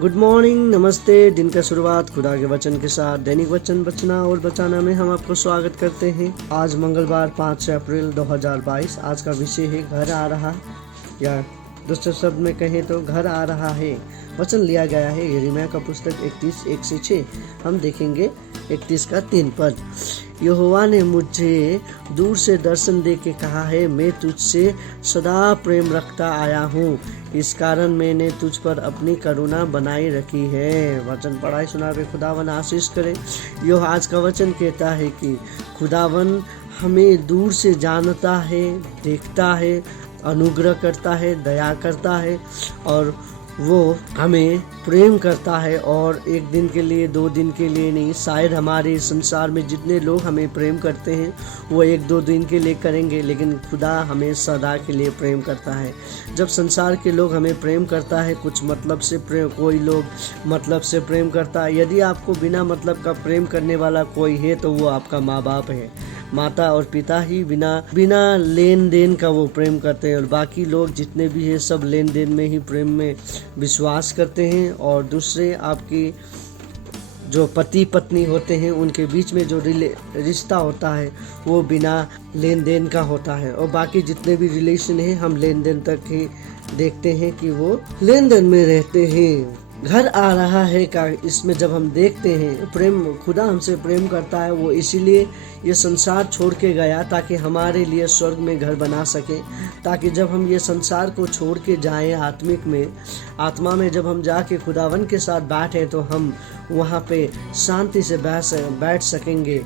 Good morning, नमस्ते। दिन का शुरुआत खुदा के वचन के साथ दैनिक वचन बचना और बचाना में हम आपको स्वागत करते हैं। आज मंगलवार 5 अप्रैल 2022। आज का विषय है घर आ रहा, या दूसरे शब्द में कहें तो घर आ रहा है। वचन लिया गया है यिर्मयाह का पुस्तक 31:1-6। हम देखेंगे 31 का 3 पद। यहोवा ने मुझे दूर से दर्शन दे के कहा है, मैं तुझसे सदा प्रेम रखता आया हूँ, इस कारण मैंने तुझ पर अपनी करुणा बनाई रखी है। वचन पढ़ाई सुना पे खुदावन आशीष करे। यह आज का वचन कहता है कि खुदावन हमें दूर से जानता है, देखता है, अनुग्रह करता है, दया करता है और वो हमें प्रेम करता है। और एक दिन के लिए, 2 दिन के लिए नहीं, शायद हमारे संसार में जितने लोग हमें प्रेम करते हैं वो 1-2 दिन के लिए करेंगे, लेकिन खुदा हमें सदा के लिए प्रेम करता है। जब संसार के लोग हमें प्रेम करता है, कुछ मतलब से प्रेम, कोई लोग मतलब से प्रेम करता है। यदि आपको बिना मतलब का प्रेम करने वाला कोई है तो वो आपका माँ बाप है। माता और पिता ही बिना लेन देन का वो प्रेम करते हैं, और बाकी लोग जितने भी हैं सब लेन देन में ही प्रेम में विश्वास करते हैं। और दूसरे आपकी जो पति पत्नी होते हैं उनके बीच में जो रिश्ता होता है वो बिना लेन देन का होता है। और बाकी जितने भी रिलेशन हैं हम लेन देन तक ही देखते हैं कि वो लेन देन में रहते हैं। घर आ रहा है का इसमें जब हम देखते हैं प्रेम, खुदा हमसे प्रेम करता है। वो इसीलिए ये संसार छोड़ के गया ताकि हमारे लिए स्वर्ग में घर बना सके, ताकि जब हम ये संसार को छोड़ के जाएं आत्मिक में, आत्मा में जब हम जाके खुदावन के साथ बैठे तो हम वहाँ पे शांति से बैठ सकेंगे।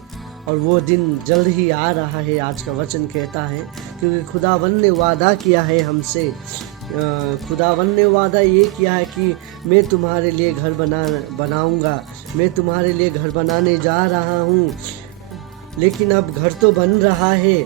और वो दिन जल्द ही आ रहा है, आज का वचन कहता है, क्योंकि खुदावन ने वादा किया है हमसे। खुदावन ने वादा ये किया है कि मैं तुम्हारे लिए घर बनाऊंगा, मैं तुम्हारे लिए घर बनाने जा रहा हूँ। लेकिन अब घर तो बन रहा है,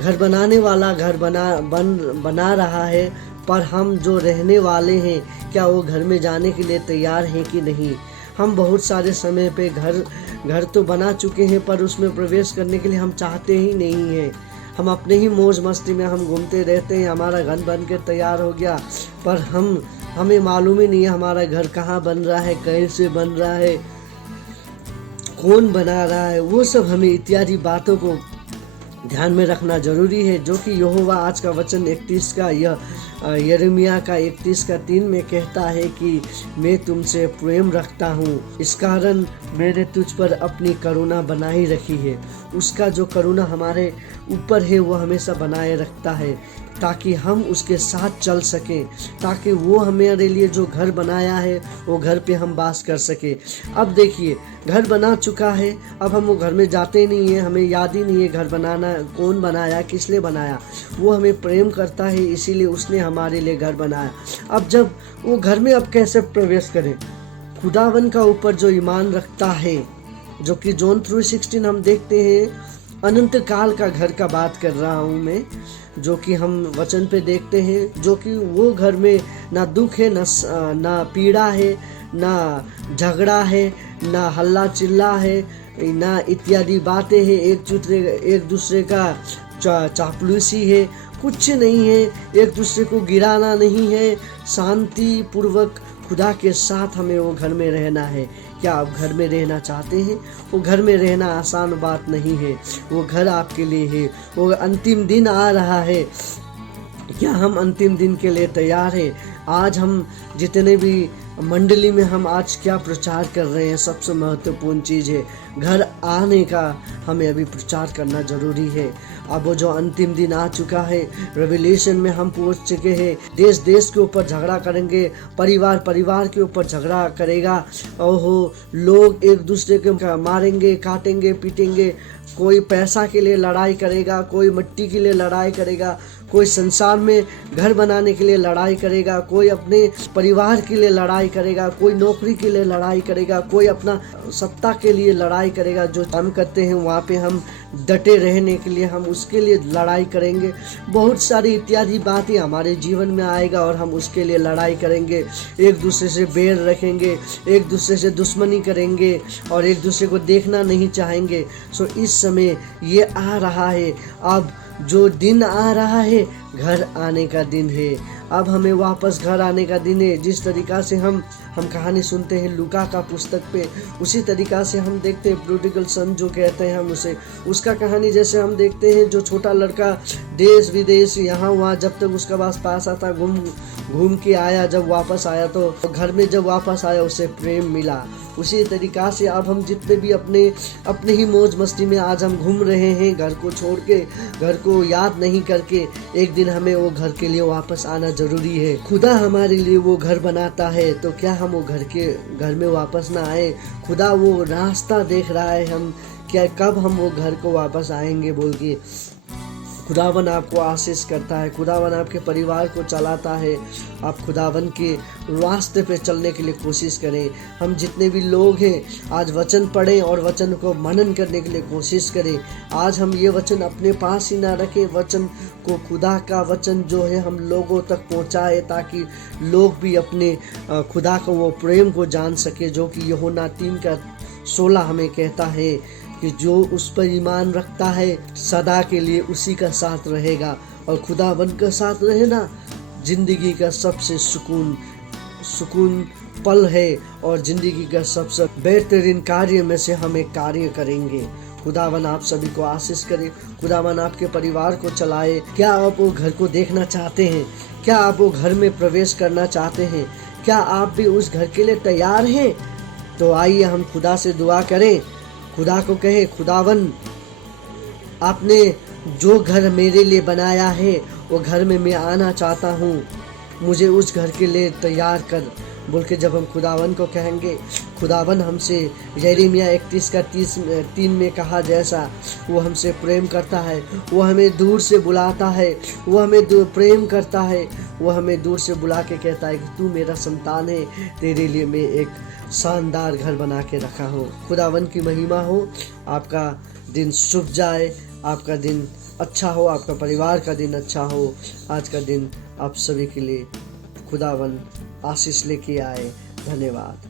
घर बनाने वाला घर बना रहा है, पर हम जो रहने वाले हैं क्या वो घर में जाने के लिए तैयार हैं कि नहीं। हम बहुत सारे समय पे घर तो बना चुके हैं, पर उसमें प्रवेश करने के लिए हम चाहते ही नहीं हैं। हम अपने ही मौज मस्ती में हम घूमते रहते हैं। हमारा घर बन के तैयार हो गया, पर हमें मालूम ही नहीं है हमारा घर कहाँ बन रहा है, कैसे बन रहा है, कौन बना रहा है। वो सब हमें इत्यादि बातों को ध्यान में रखना जरूरी है, जो कि यहोवा आज का वचन 31 का यिर्मयाह का 31:3 में कहता है कि मैं तुमसे प्रेम रखता हूँ, इस कारण मैंने तुझ पर अपनी करुणा बनाई रखी है। उसका जो करुणा हमारे ऊपर है वो हमेशा बनाए रखता है, ताकि हम उसके साथ चल सकें, ताकि वो हमारे लिए जो घर बनाया है वो घर पे हम वास कर सके। अब देखिए, घर बना चुका है, अब हम वो घर में जाते नहीं हैं, हमें याद ही नहीं है घर बनाना कौन बनाया, किस लिए बनाया। वो हमें प्रेम करता है, इसीलिए उसने हमारे लिए घर बनाया। अब जब वो घर में अब कैसे प्रवेश करें, खुदावन का ऊपर जो ईमान रखता है, जो कि जॉन 3:16 हम देखते हैं, अनंत काल का घर का बात कर रहा हूँ मैं, जो कि हम वचन पे देखते हैं, जो कि वो घर में ना दुख है, ना पीड़ा है, ना झगड़ा है, ना हल्ला चिल्ला है, ना इत्यादि बातें हैं, एक दूसरे का चापलूसी है, कुछ नहीं है, एक दूसरे को गिराना नहीं है। शांति पूर्वक खुदा के साथ हमें वो घर में रहना है। क्या आप घर में रहना चाहते हैं? वो घर में रहना आसान बात नहीं है। वो घर आपके लिए है। वो अंतिम दिन आ रहा है, क्या हम अंतिम दिन के लिए तैयार हैं? आज हम जितने भी मंडली में हम आज क्या प्रचार कर रहे हैं, सबसे महत्वपूर्ण चीज़ है घर आने का हमें अभी प्रचार करना जरूरी है। अब वो जो अंतिम दिन आ चुका है, रेवलेशन में हम पहुंच चुके हैं। देश देश के ऊपर झगड़ा करेंगे, परिवार के ऊपर झगड़ा करेगा, ओहो, लोग एक दूसरे के मारेंगे, काटेंगे, पीटेंगे। कोई पैसा के लिए लड़ाई करेगा, कोई मिट्टी के लिए लड़ाई करेगा, कोई संसार में घर बनाने के लिए लड़ाई करेगा, कोई अपने परिवार के लिए लड़ाई करेगा, कोई नौकरी के लिए लड़ाई करेगा, कोई अपना सत्ता के लिए लड़ाई करेगा। जो काम करते हैं वहाँ पे हम डटे रहने के लिए हम उसके लिए लड़ाई करेंगे। बहुत सारी इत्यादि बातें हमारे जीवन में आएगा और हम उसके लिए लड़ाई करेंगे, एक दूसरे से बैर रखेंगे, एक दूसरे से दुश्मनी करेंगे और एक दूसरे को देखना नहीं चाहेंगे। सो इस समय ये आ रहा है, अब जो दिन आ रहा है घर आने का दिन है। अब हमें वापस घर आने का दिन है। जिस तरीक़ा से हम कहानी सुनते हैं लूका का पुस्तक पे, उसी तरीक़ा से हम देखते हैं प्रोडिगल सन जो कहते हैं हम उसे, उसका कहानी जैसे हम देखते हैं, जो छोटा लड़का देश विदेश यहाँ वहाँ जब तक उसका पास आता घूम के आया, जब वापस आया तो घर में जब वापस आया उसे प्रेम मिला। उसी तरीक़ा से अब हम जितने भी अपने ही मौज मस्ती में आज हम घूम रहे हैं, घर को छोड़ के, घर को याद नहीं करके, एक दिन हमें वो घर के लिए वापस आना ज़रूरी है। खुदा हमारे लिए वो घर बनाता है, तो क्या हम वो घर में वापस ना आए? खुदा वो रास्ता देख रहा है, हम क्या कब हम वो घर को वापस आएंगे बोल के। खुदावन आपको आशीष करता है, खुदावन आपके परिवार को चलाता है। आप खुदावन के रास्ते पे चलने के लिए कोशिश करें। हम जितने भी लोग हैं आज वचन पढ़ें और वचन को मनन करने के लिए कोशिश करें। आज हम ये वचन अपने पास ही ना रखें, वचन को, खुदा का वचन जो है हम लोगों तक पहुँचाए, ताकि लोग भी अपने खुदा को वो प्रेम को जान सके, जो कि यूहन्ना 3:16 हमें कहता है कि जो उस पर ईमान रखता है सदा के लिए उसी का साथ रहेगा। और खुदावन का साथ रहना जिंदगी का सबसे सुकून पल है, और जिंदगी का सबसे बेहतरीन कार्य में से हम एक कार्य करेंगे। खुदावन आप सभी को आशीष करे, खुदावन आपके परिवार को चलाए। क्या आप वो घर को देखना चाहते हैं? क्या आप वो घर में प्रवेश करना चाहते हैं? क्या आप भी उस घर के लिए तैयार हैं? तो आइए हम खुदा से दुआ करें, खुदा को कहे, खुदावन आपने जो घर मेरे लिए बनाया है वो घर में मैं आना चाहता हूँ, मुझे उस घर के लिए तैयार कर बोल के जब हम खुदावन को कहेंगे, खुदावन हमसे यिर्मयाह 31:3 में कहा जैसा वो हमसे प्रेम करता है, वो हमें दूर से बुलाता है, वो हमें प्रेम करता है, वो हमें दूर से बुला के कहता है कि तू मेरा संतान है, तेरे लिए मैं एक शानदार घर बना के रखा हूँ। खुदावन की महिमा हो। आपका दिन शुभ जाए, आपका दिन अच्छा हो, आपका परिवार का दिन अच्छा हो। आज का दिन आप सभी के लिए खुदावन आशीष लेके आए। धन्यवाद।